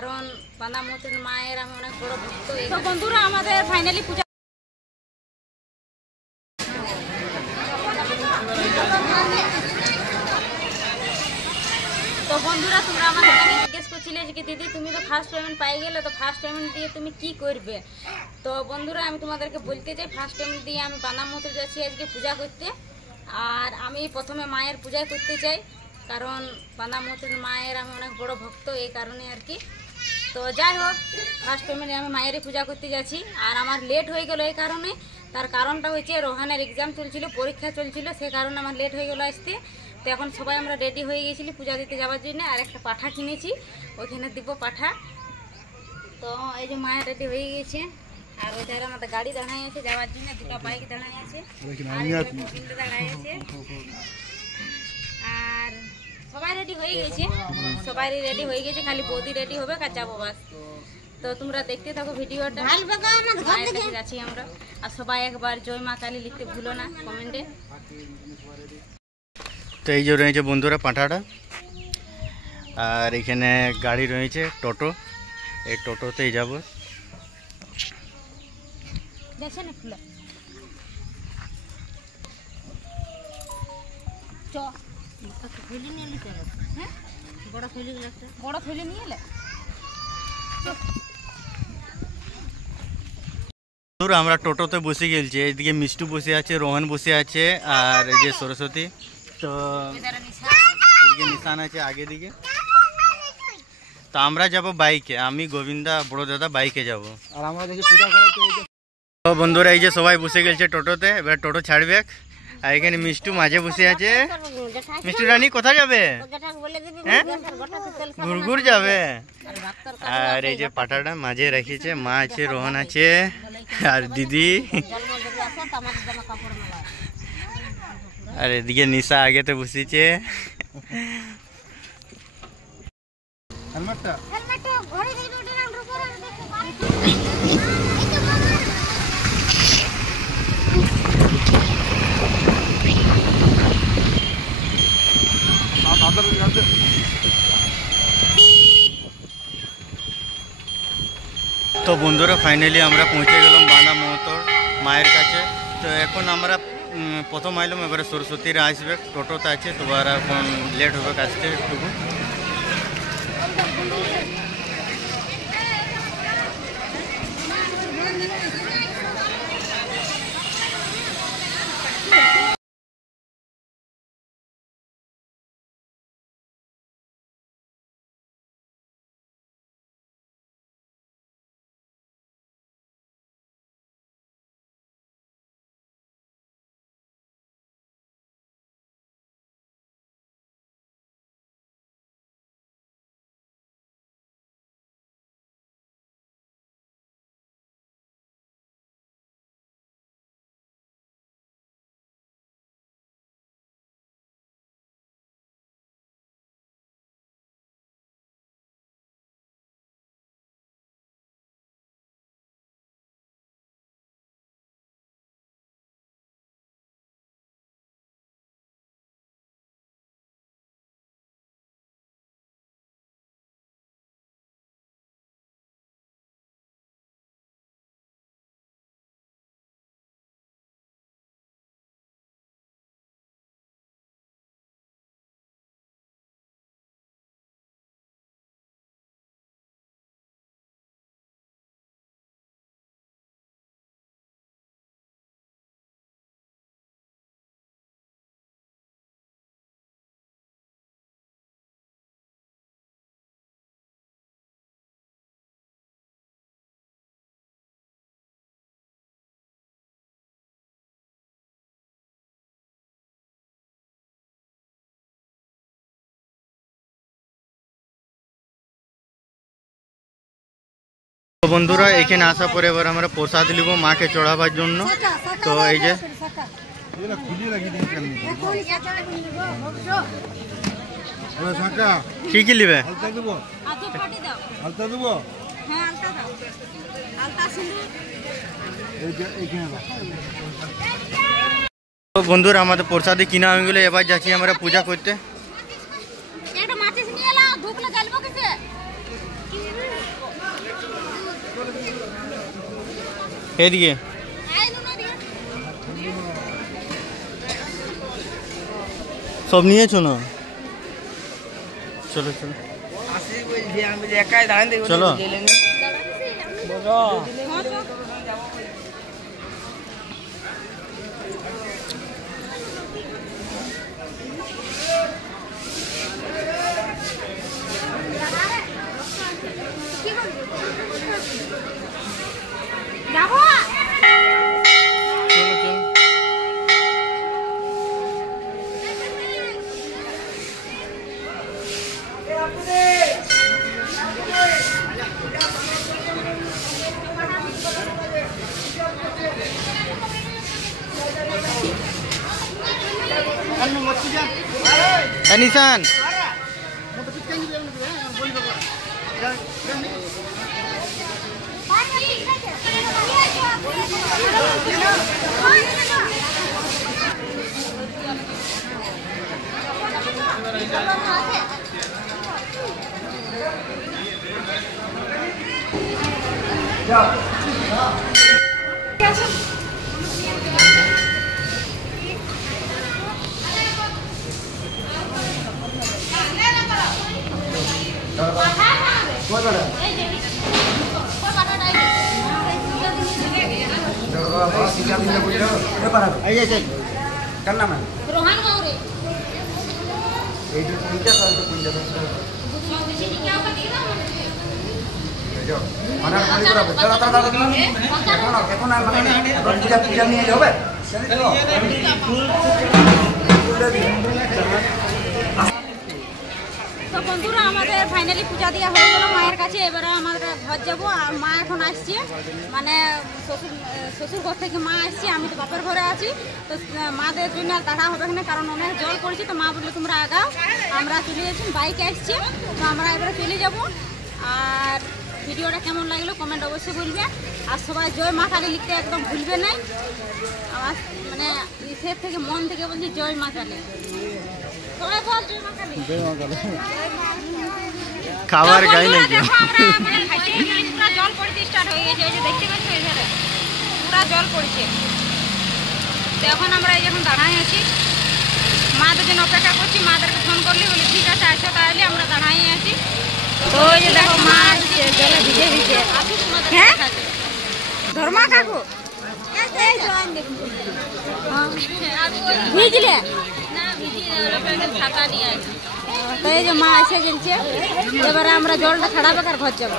কারণ বাঁধামতির মায়ের আমি অনেক বড় ভক্ত। তো বন্ধুরা আমাদের ফাইনালি পূজা তো বন্ধুরা তোমরা আমাকে জিজ্ঞেস করছিলে যে দিদি তুমি তো ফার্স্ট পেমেন্ট পাই গেলে, তো ফার্স্ট পেমেন্ট দিয়ে তুমি কি করবে? তো বন্ধুরা আমি তোমাদেরকে বলতে চাই ফার্স্ট পেমেন্ট দিয়ে আমি বাঁধামতি যাচ্ছি আজকে পূজা করতে। আর আমি প্রথমে মায়ের পূজা করতে চাই, কারণ বাঁধামতির মায়ের আমি অনেক বড় ভক্ত, এই কারণে আর কি। তো যাই হোক, ফার্স্ট পেমেন্টে আমি মায়েরই পূজা করতে যাচ্ছি। আর আমার লেট হয়ে গেল এই কারণে, তার কারণটা হচ্ছে রোহানের এক্সাম চলছিল, পরীক্ষা চলছিল, সেই কারণে আমার লেট হয়ে গেলো আসতে। তো এখন সবাই আমরা রেডি হয়ে গেছিলি পূজা দিতে যাওয়ার জন্য। আর একটা পাঠা কিনেছি, ওইখানে দিব পাঠা। তো এই যে মায়ের রেডি হয়ে গেছে। আর ওই ধারে আমাদের গাড়ি দাঁড়াই আছে যাওয়ার জন্য, দুটো বাইক দাঁড়াই আছে, আর গোবিন্দ দাঁড়াই আছে। আর সবাই রেডি হয়ে গেছে, সবাই রেডি হয়ে গেছে, খালি বৌদি রেডি হবে আর যাবো বাস। তো তোমরা দেখতে থাকো ভিডিওটা, যাচ্ছি আমরা। আর সবাই একবার জয় মা কালী লিখতে ভুলো না কমেন্টে। তো এই যে রয়েছে বন্ধুরা পাঁঠাটা, আর এখানে গাড়ি রয়েছে টোটো, এই টোটোতেই যাব। আমরা টোটোতে বসে গেছি, এইদিকে মিষ্টু বসে আছে, রোহন বসে আছে, আর এই যে সরস্বতী। তো এদিকে নিশান আছে আগে দিকে। তো আমরা যাব বাইকে, আমি গোবিন্দা বড় দাদা বাইকে যাব। আর আমরা দেখি পূজা করে। তো বন্ধুরা এই যে সবাই বসে গেছে টোটোতে, এবার টোটো ছাড়বে। আর এখানে মিষ্টু মাঝে বসে আছে। মিষ্টু রানী কোথায় যাবে? হ্যাঁ, ঘুরঘুর যাবে। আর এই যে পাটাটা মাঝে রেখেছে, মা আছে, রোহন আছে, আর দিদি। আর এদিকে নিশা আগেতে বসেছে। তো বন্ধুরা ফাইনালি আমরা পৌঁছে গেলাম বাঁধামতির মায়ের কাছে। তো এখন আমরা প্রথম আইলাম, এবারে সরস্বতীরা আসবে, টোটোতে আছে, তো এখন লেট হবে আসতে একটু। তো বন্ধুরা এখানে আসার পরে এবার আমরা প্রসাদ নিব মাকে চড়াবার জন্য। তো এই যে কি কি নিবে? তো বন্ধুরা আমাদের প্রসাদে কিনা হয়ে গেলে, এবার যাচ্ছি আমরা পূজা করতে। এদিকে সব নিয়েছো না? চলো চলো চলো। চলো চলো। নিশান रोहन गौरे তো বন্ধুরা আমাদের ফাইনালি পূজা দেওয়া হয়ে গেল মায়ের কাছে। এবারে আমাদের ঘর যাবো। আর মা এখন আসছে, মানে শ্বশুর ঘর থেকে মা আসছে, আমি তো বাপের ঘরে আছি। তো মাদের জন্য আর তাড়া হবে না, কারণ অনেক জল পড়েছে। তো মা বললো তোমরা আগাও, আমরা চলে যাচ্ছি, বাইকে আসছে। তো আমরা এবারে চলে যাব। আর ভিডিওটা কেমন লাগলো কমেন্ট অবশ্যই বলবে। আর সবাই জয় মা কালী লিখতে একদম ভুলবে না। আমার মানে ইসের থেকে মন থেকে বলছি জয় মা কালী। সবাই বল জয় মা কালী। খাবার গাই নাকি? দেখো আমরা মানে খাইতে গেলে পুরো জল পড়তে স্টার্ট হয়ে গেছে। এই যে দেখতে পাচ্ছ এখানে পুরো জল পড়ছে। তো এখন আমরা এই যখন দাঁড়াই আছি, মাদের জন্য অপেক্ষা করছি। মাদেরকে ফোন করলি বলি ঠিক আছে আসো, তাহলে আমরা দাঁড়াই আছি। তো এই যে দেখো মা আসছে জলে ভিজে ভিজে। হ্যাঁ ধর্মা কাকু ভিজলে না, ভিজিয়ে ছাতা নিয়ে আসি। তো এই যে মা এসে গেছে, এবারে আমরা জলটা ছাড়াবে আর ঘর যাবো।